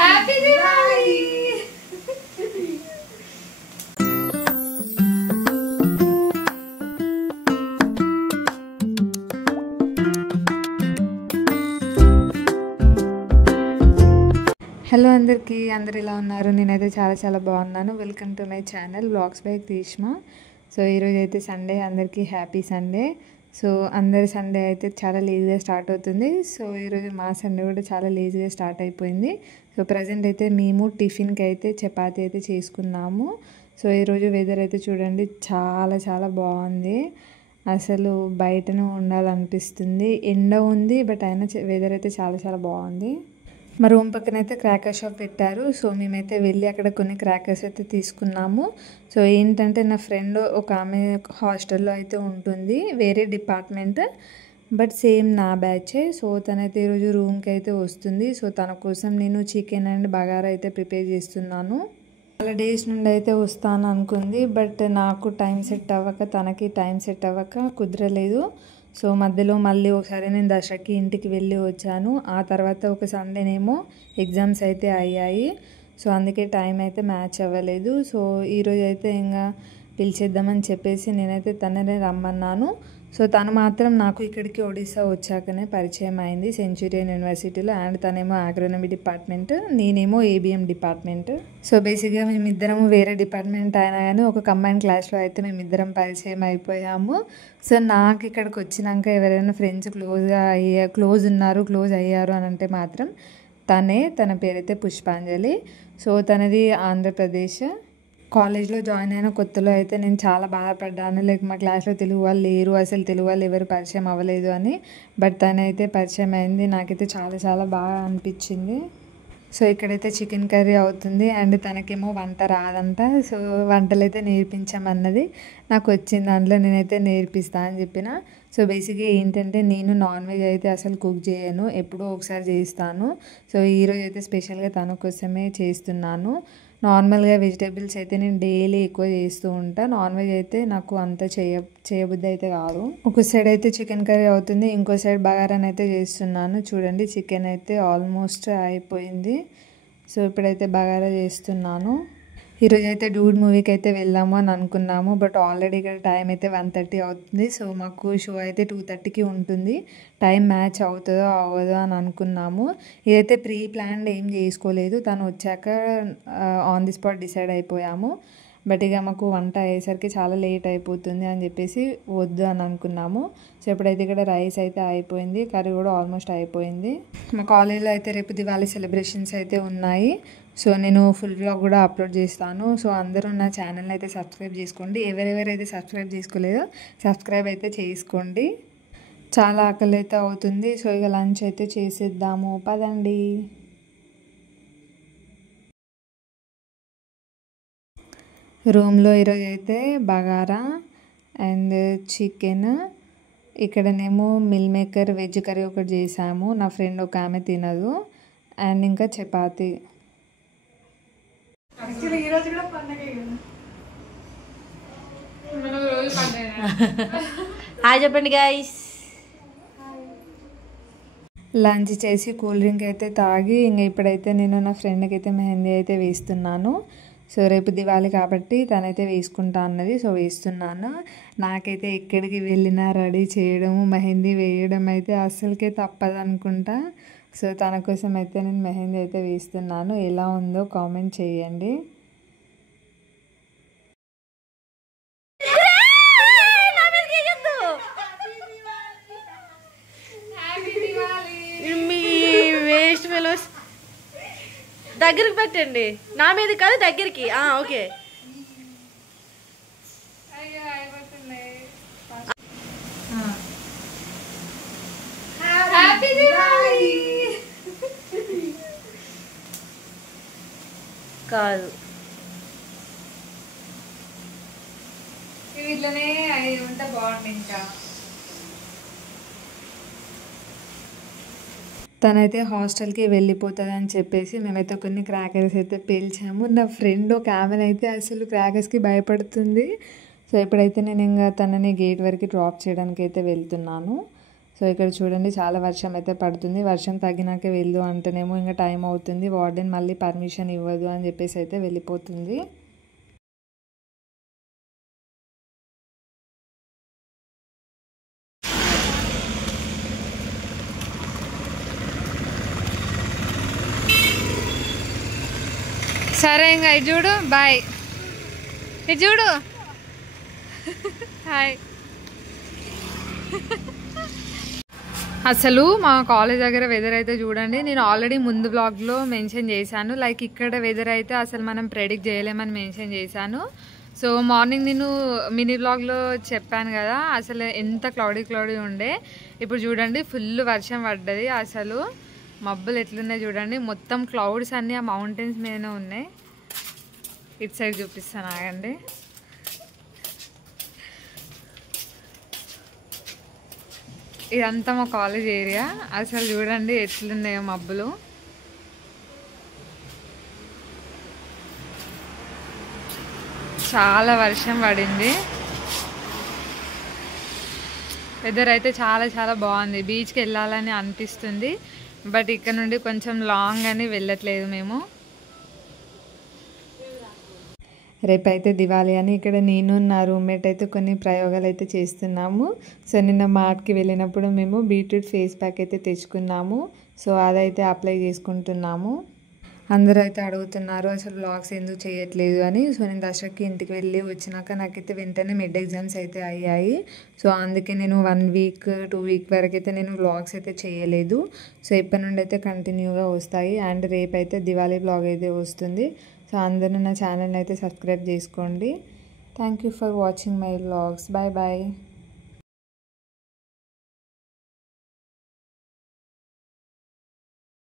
Happy Diwali. Hello అందరికీ, అందరు ఎలా ఉన్నారు? నేనైతే చాలా బాగున్నాను. Welcome to my channel vlogs by Greeshma. So ఈరోజు అయితే సండే, అందరికీ హ్యాపీ సండే. సో అందరి సండే అయితే చాలా లేజీగా స్టార్ట్ అవుతుంది. సో ఈరోజు మా సండే కూడా చాలా లేజీగా స్టార్ట్ అయిపోయింది. సో ప్రజెంట్ అయితే మేము టిఫిన్కి అయితే చపాతీ అయితే చేసుకున్నాము. సో ఈరోజు వెదర్ అయితే చూడండి, చాలా బాగుంది. అసలు బయటనే ఉండాలనిపిస్తుంది. ఎండ ఉంది, బట్ అయినా వెదర్ అయితే చాలా బాగుంది. మా రూమ్ పక్కన అయితే క్రాకర్ షాప్ పెట్టారు. సో మేమైతే వెళ్ళి అక్కడ కొన్ని క్రాకర్స్ అయితే తీసుకున్నాము. సో ఏంటంటే నా ఫ్రెండ్ ఒక ఆమె హాస్టల్లో అయితే ఉంటుంది, వేరే డిపార్ట్మెంట్, బట్ సేమ్ నా బ్యాచే. సో తనైతే ఈరోజు రూమ్కి అయితే వస్తుంది. సో తన కోసం నేను చికెన్ అండ్ బగారా అయితే ప్రిపేర్ చేస్తున్నాను. చాలా డేస్ నుండి అయితే వస్తాను అనుకుంది, బట్ నాకు టైం సెట్ అవ్వక, తనకి టైం సెట్ అవ్వక కుదరలేదు. సో మధ్యలో మళ్ళీ ఒకసారి నేను దసరాకి ఇంటికి వెళ్ళి వచ్చాను. ఆ తర్వాత ఒక సండేనేమో ఎగ్జామ్స్ అయితే అయ్యాయి. సో అందుకే టైం అయితే మ్యాచ్ అవ్వలేదు. సో ఈరోజు అయితే ఇంకా పిలిచేద్దామని చెప్పేసి నేనైతే తననే రమ్మన్నాను. సో తను మాత్రం నాకు ఇక్కడికి ఒడిస్సా వచ్చాకనే పరిచయం అయింది, సెంచురియన్ యూనివర్సిటీలో. అండ్ తనేమో ఆగ్రోనమీ డిపార్ట్మెంట్, నేనేమో ఏబిఎం డిపార్ట్మెంట్. సో బేసిక్గా మేమిద్దరము వేరే డిపార్ట్మెంట్ అయినా కానీ ఒక కంబైన్ క్లాస్లో అయితే మేమిద్దరం పరిచయం అయిపోయాము. సో నాకు ఇక్కడికి వచ్చినాక ఎవరైనా ఫ్రెండ్స్ క్లోజ్ అయ్యారు అని అంటే మాత్రం తన పేరైతే పుష్పాంజలి. సో తనది ఆంధ్రప్రదేశ్. కాలేజ్లో జాయిన్ అయిన కొత్తలో అయితే నేను చాలా బాధపడ్డాను, లైక్ మా క్లాస్లో తెలుగు వాళ్ళు లేరు, అసలు తెలుగు వాళ్ళు ఎవరు పరిచయం అవ్వలేదు అని. బట్ తనైతే పరిచయం అయింది, నాకైతే చాలా బాగా అనిపించింది. సో ఇక్కడైతే చికెన్ కర్రీ అవుతుంది, అండ్ తనకేమో వంట రాదంట. సో వంటలు అయితే నేర్పించామన్నది. నాకు వచ్చిన దాంట్లో నేనైతే నేర్పిస్తా అని చెప్పిన. సో బేసిక్గా ఏంటంటే నేను నాన్ వెజ్ అయితే అసలు కుక్ చేయను, ఎప్పుడో ఒకసారి చేస్తాను. సో ఈరోజు అయితే స్పెషల్గా తన కోసమే చేస్తున్నాను. నార్మల్గా వెజిటేబుల్స్ అయితే నేను డైలీ ఎక్కువ చేస్తూ ఉంటాను. నాన్ వెజ్ అయితే నాకు అంత చేయబుద్ధి అయితే కాదు. ఒక సైడ్ అయితే చికెన్ కర్రీ అవుతుంది, ఇంకో సైడ్ బగారాని అయితే చేస్తున్నాను. చూడండి, చికెన్ అయితే ఆల్మోస్ట్ అయిపోయింది. సో ఇప్పుడైతే బగారా చేస్తున్నాను. ఈరోజు అయితే డూడ్ మూవీకి అయితే వెళ్దాము అని అనుకున్నాము, బట్ ఆల్రెడీ ఇక్కడ టైం అయితే 1:30 అవుతుంది. సో మాకు షో అయితే 2:30కి ఉంటుంది. టైం మ్యాచ్ అవుతుందో అవ్వదో అని అనుకున్నాము. ఇదైతే ప్రీ ప్లాన్డ్ ఏం చేసుకోలేదు, తను వచ్చాక ఆన్ ది స్పాట్ డిసైడ్ అయిపోయాము. బట్ ఇక మాకు వంట అయ్యేసరికి చాలా లేట్ అయిపోతుంది అని చెప్పేసి వద్దు అని అనుకున్నాము. సో ఇప్పుడైతే ఇక్కడ రైస్ అయితే అయిపోయింది, కర్రీ కూడా ఆల్మోస్ట్ అయిపోయింది. మా కాలేజీలో అయితే రేపు దివాళీ సెలబ్రేషన్స్ అయితే ఉన్నాయి. సో నేను ఫుల్ వ్లాగ్ కూడా అప్లోడ్ చేస్తాను. సో అందరూ నా ఛానల్ని అయితే సబ్స్క్రైబ్ చేసుకోండి. ఎవరెవరైతే సబ్స్క్రైబ్ చేసుకోలేదో సబ్స్క్రైబ్ అయితే చేసుకోండి. చాలా ఆకలి అయితే అవుతుంది. సో ఇక లంచ్ అయితే చేసేద్దాము, పదండి. రూమ్లో ఈరోజు అయితే బగారా అండ్ చికెన్, ఇక్కడనేమో మిల్ మేకర్ వెజ్ కర్రీ ఒకటి చేసాము. నా ఫ్రెండ్ ఒక ఆమె తినదు. అండ్ ఇంకా చపాతీ. హాయ్ చెప్పండి గైస్. లంచ్ చేసి కూల్ డ్రింక్ అయితే తాగి ఇంకా ఇప్పుడైతే నేను నా ఫ్రెండ్కి అయితే మెహందీ అయితే వేస్తున్నాను. సో రేపు దివాళీ కాబట్టి తనైతే వేసుకుంటా అన్నది, సో వేస్తున్నాను. నాకైతే ఎక్కడికి వెళ్ళినా రెడీ చేయడం, మెహందీ వేయడం అయితే అస్సలకే తప్పదు అనుకుంటా. సో తన కోసం అయితే నేను మెహందీ అయితే వేస్తున్నాను. ఎలా ఉందో కామెంట్ చేయండి. దగ్గరికి పెట్టండి, నా మీద కాదు దగ్గరికి. ఓకే. కాదు, వీటిలోనే అవి ఉంటే బాగుంది. ఇంకా తనైతే హాస్టల్కి వెళ్ళిపోతుంది అని చెప్పేసి మేమైతే కొన్ని క్రాకర్స్ అయితే పేల్చాము. నా ఫ్రెండ్ ఒక ఆమెనైతే అసలు క్రాకర్స్కి భయపడుతుంది. సో ఇప్పుడైతే నేను ఇంకా తనని గేట్ వరకు డ్రాప్ చేయడానికి అయితే వెళ్తున్నాను. సో ఇక్కడ చూడండి చాలా వర్షం అయితే పడుతుంది. వర్షం తగ్గినాకే వెళ్ళు అంటేనేమో ఇంకా టైం అవుతుంది, వార్డెన్ మళ్ళీ పర్మిషన్ ఇవ్వదు అని చెప్పేసి అయితే వెళ్ళిపోతుంది. సరే ఇంకా ఇది చూడు, బాయ్. ఇది చూడు, హాయ్. అసలు మా కాలేజ్ దగ్గర వెదర్ అయితే చూడండి, నేను ఆల్రెడీ ముందు బ్లాగ్లో మెన్షన్ చేశాను. లైక్ ఇక్కడ వెదర్ అయితే అసలు మనం ప్రెడిక్ట్ చేయలేమని మెన్షన్ చేశాను. సో మార్నింగ్ నేను మినీ బ్లాగ్లో చెప్పాను కదా అసలు ఎంత క్లౌడీ ఉండే. ఇప్పుడు చూడండి ఫుల్ వర్షం పడ్డది. అసలు మబ్బులు ఎట్లున్నాయి చూడండి, మొత్తం క్లౌడ్స్ అన్నీ ఆ మౌంటైన్స్ మీదనే ఉన్నాయి. ఇటు సైడ్ చూపిస్తాను ఆగండి. ఇదంతా మా కాలేజ్ ఏరియా. అసలు చూడండి ఎట్లున్నాయో మబ్బులు. చాలా వర్షం పడింది. వెదర్ అయితే చాలా చాలా బాగుంది. బీచ్కి వెళ్ళాలని అనిపిస్తుంది, బట్ ఇక్కడ నుండి కొంచెం లాంగ్ అని వెళ్ళట్లేదు మేము. రేపైతే దివాళీ అని ఇక్కడ నేను నా రూమ్మేట్ అయితే కొన్ని ప్రయోగాలు అయితే చేస్తున్నాము. సో నిన్న మార్ట్కి వెళ్ళినప్పుడు మేము బీట్రూట్ ఫేస్ ప్యాక్ అయితే తెచ్చుకున్నాము. సో అదైతే అప్లై చేసుకుంటున్నాము. అందరూ అయితే అడుగుతున్నారు అసలు వ్లాగ్స్ ఎందుకు చేయట్లేదు అని. సో నేను దసరాకి ఇంటికి వెళ్ళి వచ్చినాక నాకైతే వెంటనే మిడ్ ఎగ్జామ్స్ అయితే అయ్యాయి. సో అందుకే నేను 1 వీక్ 2 వీక్ వరకు అయితే నేను వ్లాగ్స్ అయితే చేయలేదు. సో ఇప్పటి నుండి అయితే కంటిన్యూగా వస్తాయి. అండ్ రేపు అయితే దివాళీ వ్లాగ్ అయితే వస్తుంది. సో అందరూ నా ఛానల్ని అయితే సబ్స్క్రైబ్ చేసుకోండి. Thank you for watching my vlogs. Bye bye.